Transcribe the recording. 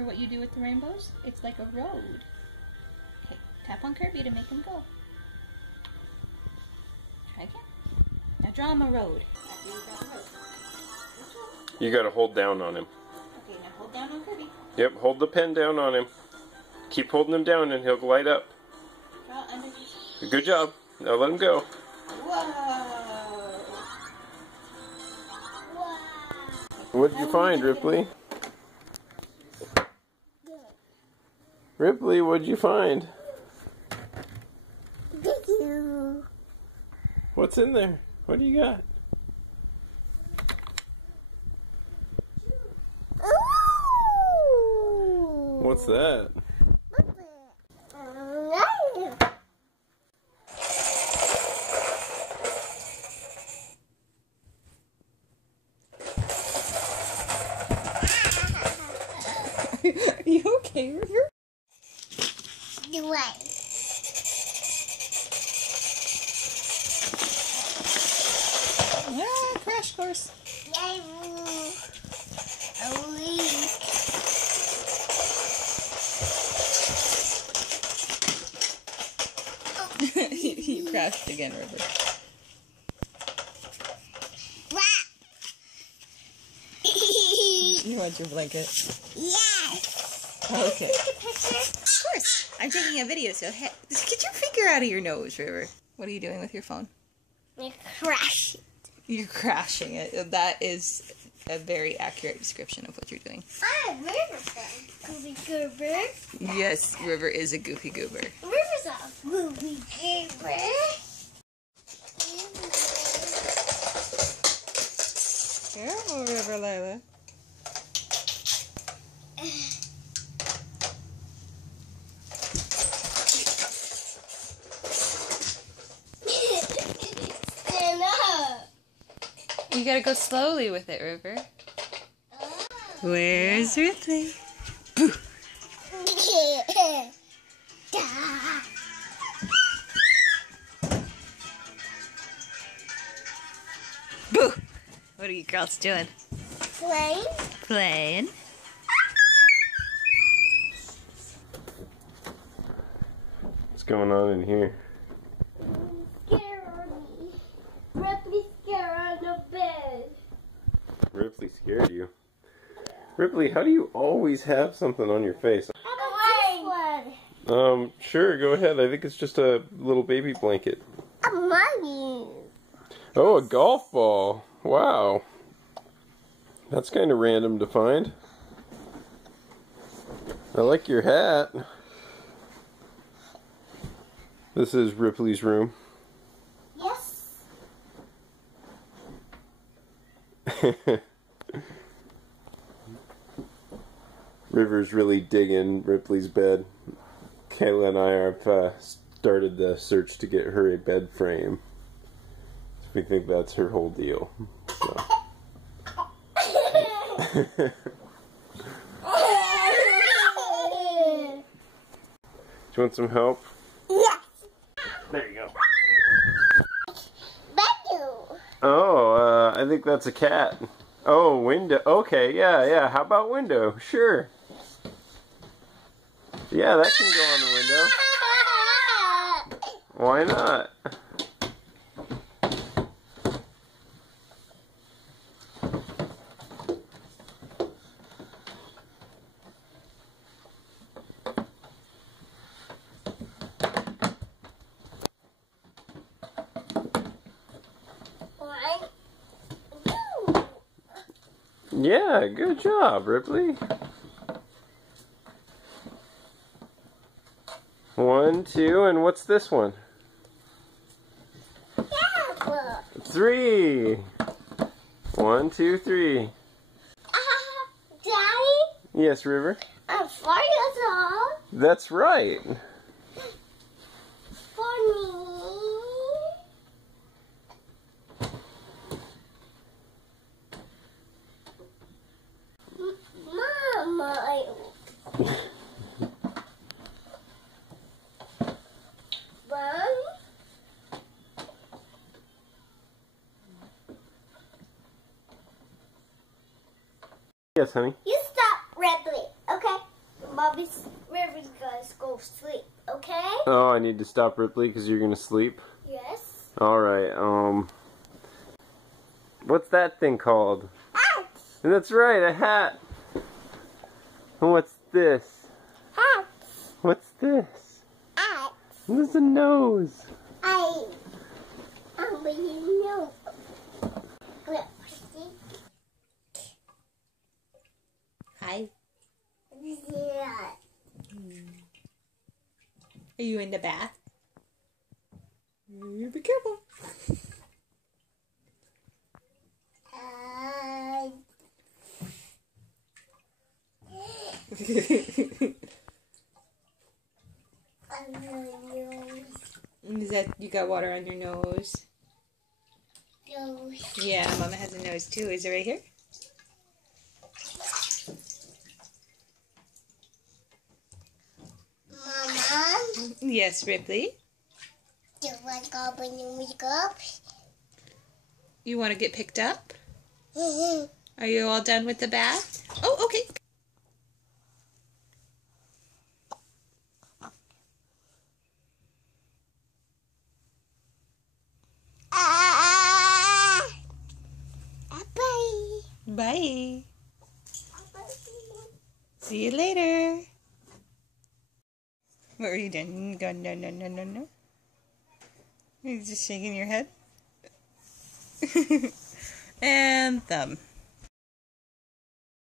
Remember what you do with the rainbows? It's like a road. Okay, tap on Kirby to make him go. Try again. Now draw him a road. After you draw a road. You gotta hold down on him. Okay, now hold down on Kirby. Yep, hold the pen down on him. Keep holding him down and he'll glide up. Draw under his... Good job. Now let him go. Whoa! What did you find, Ripley? Ripley, what did you find? What's in there? What do you got? What's that? Are you okay, River? What? Yeah, crash course. You crashed again, River. You want your blanket? Yes. Okay. Of course. I'm taking a video, so get your finger out of your nose, River. What are you doing with your phone? You crash it. You're crashing it. That is a very accurate description of what you're doing. River's a goofy goober. Yes, River is a goofy goober. River's a goofy goober. Careful, River, Lila. Stand up. You gotta go slowly with it, River. Where's Ripley? Boo! What are you girls doing? Playing. Playing. What's going on in here? Scared me. Ripley scared on the bed. Ripley scared you. Ripley, how do you always have something on your face? How about this one? Sure, go ahead. I think it's just a little baby blanket. A money. Oh, a golf ball. Wow. That's kind of random to find. I like your hat. This is Ripley's room. Yes. River's really digging Ripley's bed. Kayla and I have started the search to get her a bed frame. So we think that's her whole deal. So. Do you want some help? Yes. There you go. Thank you. Oh, I think that's a cat. Oh, window. Okay, yeah. How about window? Sure. Yeah, that can go on the window. Why not? Yeah, good job, Ripley. 1, 2, and what's this one? 3. 1, 2, 3. Daddy, Yes, River? I'm 4 years old. That's right. For me. Mama. Yes, honey. You stop, Ripley, okay? River's gonna go sleep, okay? Oh, I need to stop Ripley because you're gonna sleep? Yes. Alright, what's that thing called? Hat! That's right, a hat! What's this? Hat! What's this? Hat! There's a nose! But you know. Hi. Yeah. Are you in the bath? Be careful. Is that you got water on your nose? Yeah, Mama has a nose too. Is it right here? Mama, Yes, Ripley. do you want to go when you wake up? You want to get picked up? Are you all done with the bath? Oh, okay. Bye. Bye. See you later. What were you doing? Go, no, no, no, no, no. You're just shaking your head. And thumb.